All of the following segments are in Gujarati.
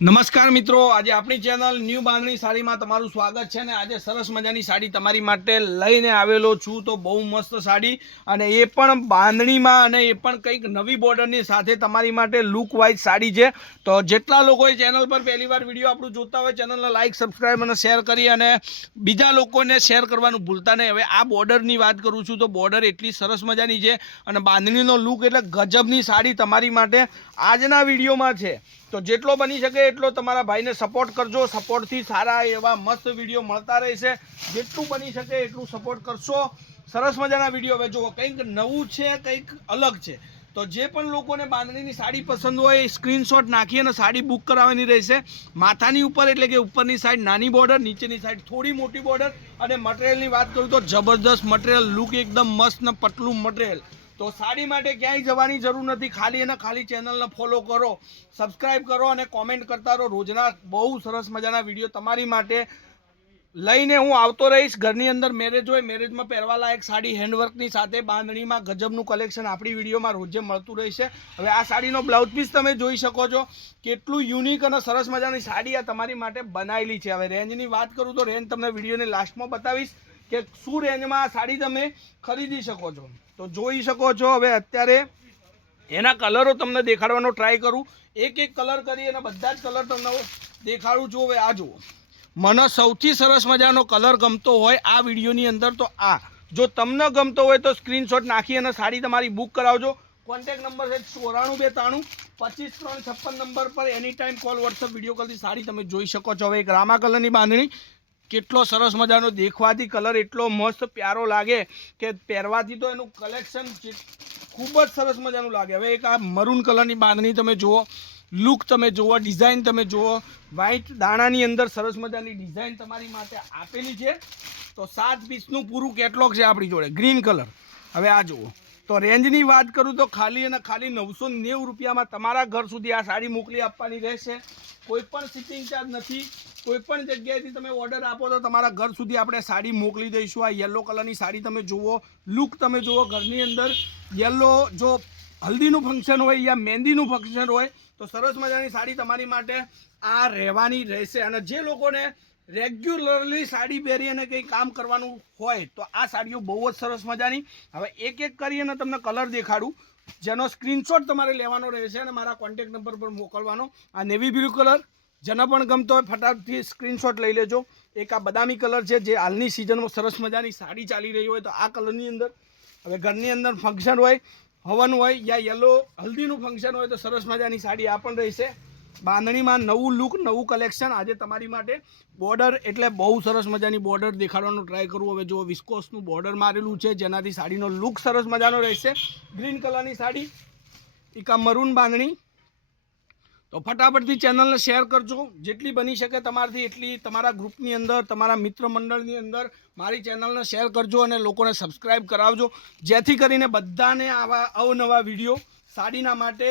નમસ્કાર મિત્રો, આજે આપણી ચેનલ ન્યૂ બાંધણી સાડીમાં તમારું સ્વાગત છે ને આજે સરસ મજાની સાડી તમારી માટે લઈને આવેલો છું। તો બહુ મસ્ત સાડી અને એ પણ બાંધણીમાં અને એ પણ કંઈક નવી બોર્ડરની સાથે તમારી માટે લુક વાઇઝ સાડી છે। તો જેટલા લોકોએ ચેનલ પર પહેલીવાર વિડીયો આપણું જોતા હોય ચેનલને લાઇક સબસ્ક્રાઈબ અને શેર કરી અને બીજા લોકોને શેર કરવાનું ભૂલતા નહીં। હવે આ બોર્ડરની વાત કરું છું તો બોર્ડર એટલી સરસ મજાની છે અને બાંધણીનો લુક એટલે ગજબની સાડી તમારી માટે આજના વિડીયોમાં છે। તો જેટલો બની શકે એટલો તમારા ભાઈને સપોર્ટ કરજો। સપોર્ટથી સારા એવા મસ્ત વિડીયો મળતા રહેશે। જેટલું બની શકે એટલું સપોર્ટ કરશો। સરસ મજાના વિડીયો હવે જુઓ, કંઈક નવું છે, કંઈક અલગ છે। તો જે પણ લોકોને બાંધણીની સાડી પસંદ હોય એ સ્ક્રીનશોટ નાખી અને સાડી બુક કરાવવાની રહેશે। માથાની ઉપર એટલે કે ઉપરની સાઈડ નાની બોર્ડર, નીચેની સાઈડ થોડી મોટી બોર્ડર અને મટીરિયલની વાત કરું તો જબરદસ્ત મટીરિયલ, લુક એકદમ મસ્ત ને પતલું મટીરિયલ। તો સાડી માટે ક્યાંય જવાની જરૂર નથી, ખાલી અને ખાલી ચેનલને ફોલો કરો, સબસ્ક્રાઈબ કરો અને કોમેન્ટ કરતા રહો। રોજના બહુ સરસ મજાના વિડીયો તમારી માટે લઈને હું આવતો રહીશ। ઘરની અંદર મેરેજ હોય, મેરેજમાં પહેરવા લાયક સાડી હેન્ડવર્કની સાથે બાંધણીમાં ગજબનું કલેક્શન આપણી વિડીયોમાં રોજે મળતું રહેશે। હવે આ સાડીનો બ્લાઉઝ પીસ તમે જોઈ શકો છો, કેટલું યુનિક અને સરસ મજાની સાડી આ તમારી માટે બનાવેલી છે। હવે રેન્જની વાત કરું તો રેન્જ તમને વિડીયોની લાસ્ટમાં બતાવીશ કે શું રેન્જમાં આ સાડી તમે ખરીદી શકો છો। તો જોઈ શકો છો હવે અત્યારે એના કલરો તમને દેખાડવાનો ટ્રાય કરું, એક એક કલર કરી અને બધા જ કલર તમને દેખાડું છું। હવે આ જુઓ, મને સૌથી સરસ મજાનો કલર ગમતો હોય આ વિડીયોની અંદર તો આ, જો તમને ગમતો હોય તો સ્ક્રીનશોટ નાખી અને સાડી તમારી બુક કરાવજો। કોન્ટેક્ટ નંબર છે 94 92 25 3 56 નંબર પર any time call WhatsApp video કોલથી સાડી તમે જોઈ શકો છો। હવે એક રામા કલરની બાંધણી, કેટલો સરસ મજાનો દેખવાથી કલર એટલો મસ્ત પ્યારો લાગે કે પહેરવાથી તો એનું કલેક્શન ખૂબ જ સરસ મજાનું લાગે। હવે એક આ મરૂન કલરની બાંધણી તમે જુઓ, લુક તમે જુઓ, ડિઝાઇન તમે જુઓ, વ્હાઇટ દાણાની અંદર સરસ મજાની ડિઝાઇન તમારી માટે આપેલી છે। તો 7 પીસનું પૂરું કેટલોગ છે આપણી જોડે, ગ્રીન કલર। હવે આ જુઓ, તો રેન્જની વાત કરું તો ખાલી અને ખાલી 990 રૂપિયામાં તમારા ઘર સુધી આ સાડી મોકલી આપવાની રહેશે। કોઈ પણ શિપિંગ ચાર્જ નથી, કોઈ પણ જગ્યાએથી તમે ઓર્ડર આપો તો તમારા ઘર સુધી આપણે સાડી મોકલી દઈશું। આ યલો કલરની સાડી તમે જુઓ, લુક તમે જુઓ, ઘરની અંદર યલો, જો હલ્દીનું ફંક્શન હોય યા મહેંદીનું ફંક્શન હોય તો સરસ મજાની સાડી તમારી માટે આ રહેવાની રહેશે। અને જે લોકોને રેગ્યુલરલી સાડી પહેરી અને કંઈ કામ કરવાનું હોય તો આ સાડીઓ બહુ જ સરસ મજાની। હવે એક એક કરી અને તમને કલર દેખાડું, જેનો સ્ક્રીનશોટ તમારે લેવાનો રહેશે અને મારા કોન્ટેક્ટ નંબર પર મોકલવાનો। આ નેવી બ્લુ કલર, જેને પણ ગમતો હોય ફટાફટથી સ્ક્રીનશોટ લઈ લેજો। એક આ બદામી કલર છે, જે હાલની સિઝનમાં સરસ મજાની સાડી ચાલી રહી હોય તો આ કલરની અંદર, હવે ઘરની અંદર ફંક્શન હોય, હવન હોય યા યલો હલ્દીનું ફંક્શન હોય તો સરસ મજાની સાડી આ પણ રહેશે। બાંધણીમાં નવું લુક, નવું કલેક્શન આજે તમારી માટે। બોર્ડર એટલે બહુ સરસ મજાની બોર્ડર દેખાડવાનો ટ્રાય કરું। હવે જો વિસ્કોસનું બોર્ડર મારેલું છે, જેનાથી સાડીનો લુક સરસ મજાનો રહેશે। ગ્રીન કલરની સાડી, એક આ મરૂન બાંધણી। તો ફટાફટથી ચેનલને શેર કરજો, જેટલી બની શકે તમારાથી એટલી તમારા ગ્રુપની અંદર, તમારા મિત્ર મંડળની અંદર મારી ચેનલને શેર કરજો અને લોકોને સબસ્ક્રાઈબ કરાવજો, જેથી કરીને બધાને આવા અવનવા વિડીયો સાડીના માટે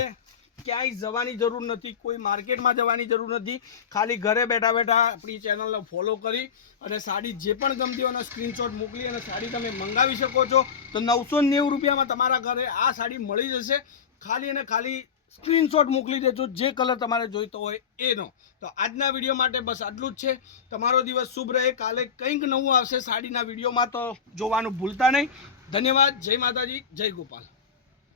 ક્યાંય જવાની જરૂર નથી, કોઈ માર્કેટમાં જવાની જરૂર નથી, ખાલી ઘરે બેઠા બેઠા આપણી ચેનલને ફોલો કરી અને સાડી જે પણ ગમતી હોય એનો સ્ક્રીનશોટ મોકલી અને સાડી તમે મંગાવી શકો છો। તો 990 રૂપિયામાં તમારા ઘરે આ સાડી મળી જશે। ખાલી અને ખાલી સ્ક્રીનશોટ મોકલી દેજો જે કલર તમારે જોઈતો હોય એનો। તો આજના વિડીયો માટે બસ આટલું જ છે। તમારો દિવસ શુભ રહે। કાલે કંઈક નવું આવશે સાડીના વિડીયોમાં, તો જોવાનું ભૂલતા નહીં। ધન્યવાદ। જય માતાજી, જય ગોપાલ।